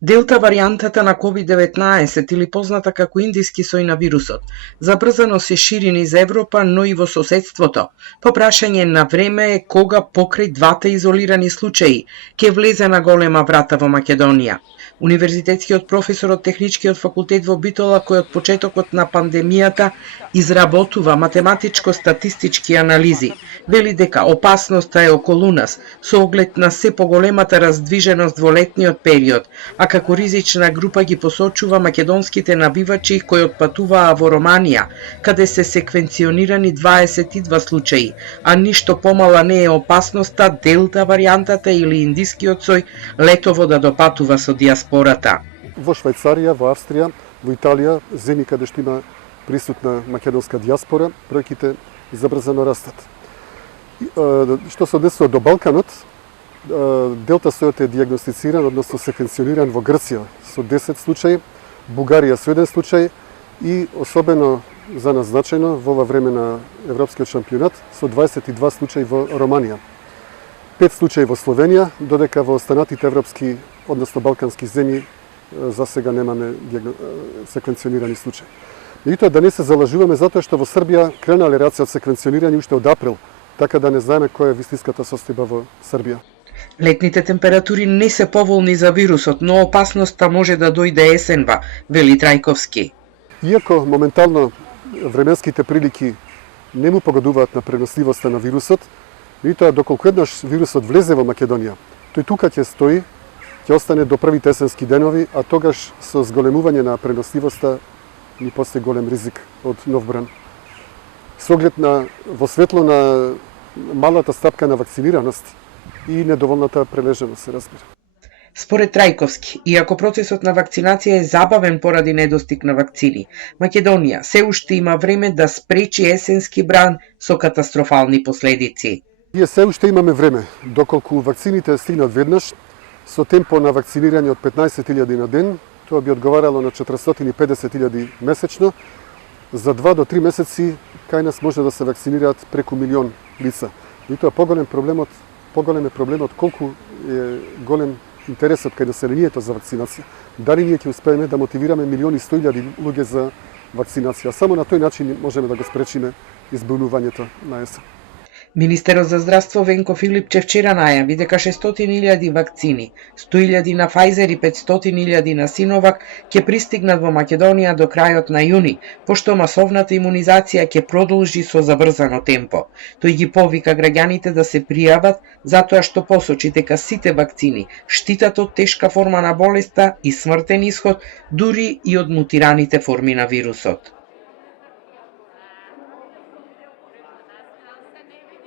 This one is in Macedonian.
Делта варијантата на COVID-19 или позната како индиски сој на вирусот, забрзано се шири низ Европа, но и во соседството. По прашање на време е кога покрај двата изолирани случаи ќе влезе на голема врата во Македонија. Универзитетскиот професор од Техничкиот факултет во Битола, кој од почетокот на пандемијата изработува математичко-статистички анализи, вели дека опасноста е околу нас, со оглед на се поголемата раздвиженост во летниот период, а како ризична група ги посочува македонските набивачи кои отпатуваа во Романија, каде се секвенционирани 22 случаи, а ништо помала не е опасноста Делта варијантата или индискиот сој летово да допатува со диаспората. Во Швајцарија, во Австрија, во Италија, земји каде што има присутна македонска диаспора, бројките забрзано растат. Што се однесува до Балканот, Делта сојот е диагностициран, односно секвенциониран во Грција со 10 случаи, Бугарија со 1 случај и особено за нас значајно во ова време на Европскиот шампионат со 22 случаи во Романија. 5 случаи во Словенија, додека во останатите европски, односно балкански земји за сега немаме секвенционирани случаи. Меѓутоа да не се залажуваме затоа што во Србија кренале раци од секвенционирање уште од април, така да не знаеме која е вистинската состојба во Србија. Летните температури не се поволни за вирусот, но опасноста може да дојде есенва, вели Трајковски. Иако моментално временските прилики не му погодуваат на преносливоста на вирусот, меѓутоа доколку еднаш вирусот влезе во Македонија, тој тука ќе стои, ќе остане до првите есенски денови, а тогаш со зголемување на преносливоста ни постои голем ризик од нов бран. Со оглед на во светло на малата стапка на вакцинираност и недоволната прележеност, се разбира. Според Трајковски, иако процесот на вакцинација е забавен поради недостиг на вакцини, Македонија се уште има време да спречи есенски бран со катастрофални последици. Ние се уште имаме време, доколку вакцините стигнат веднаш, со темпо на вакцинирање од 15.000 на ден, тоа би одговарало на 450.000 месечно, за 2 до 3 месеци кај нас може да се вакцинираат преку 1 милион лица. И тоа поголем е проблемот колку е голем интересот кај населението за вакцинација. Дали ние ќе успееме да мотивираме 1.100.000 луѓе за вакцинација? Само на тој начин можеме да го спречиме избунувањето на есен. Министерот за здравство Венко Филипче вчера најави дека 600.000 вакцини, 100.000 на Pfizer и 500.000 на Синовак ќе пристигнат во Македонија до крајот на јуни, пошто масовната имунизација ќе продолжи со забрзано темпо. Тој ги повика граѓаните да се пријават затоа што посочи дека сите вакцини штитат од тешка форма на болеста и смртен исход, дури и од мутираните форми на вирусот.